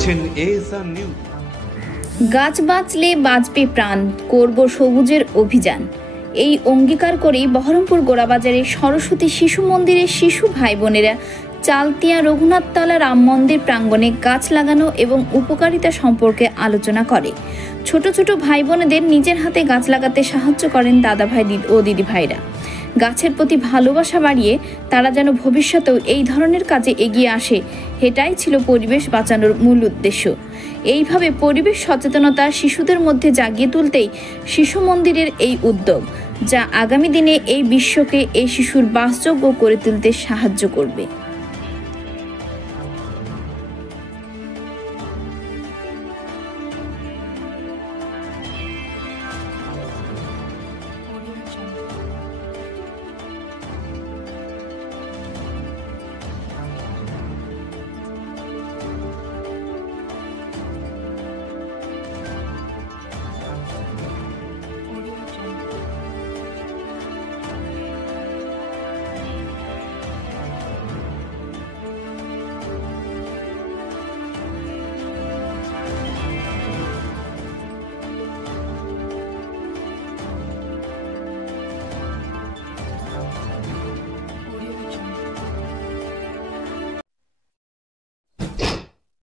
দেখছেন ASR news. গাছ বাঁচলে বাঁচবে প্রাণ, করব সবুজের অভিযান। এই অঙ্গীকার করেই বহরমপুর গোড়াবাজারের সরস্বতী শিশু মন্দিরের শিশু ভাই বোনেরা চালতিয়া রঘুনাথতলা রাম মন্দির প্রাঙ্গণে গাছ লাগানো এবং উপকারিতা সম্পর্কে আলোচনা করে। ছোট ছোট ভাই বোনেদের নিজের হাতে গাছ লাগাতে সাহায্য করেন দাদা ভাই ও দিদি ভাইরা। গাছের প্রতি ভালোবাসা বাড়িয়ে তারা যেন ভবিষ্যতেও এই ধরনের কাজে এগিয়ে আসে, এটাই ছিল পরিবেশ বাঁচানোর মূল উদ্দেশ্য। এইভাবে পরিবেশ সচেতনতা শিশুদের মধ্যে জাগিয়ে তুলতেই শিশু মন্দিরের এই উদ্যোগ, যা আগামী দিনে এই বিশ্বকে এই শিশুর বাসযোগ্য করে তুলতে সাহায্য করবে।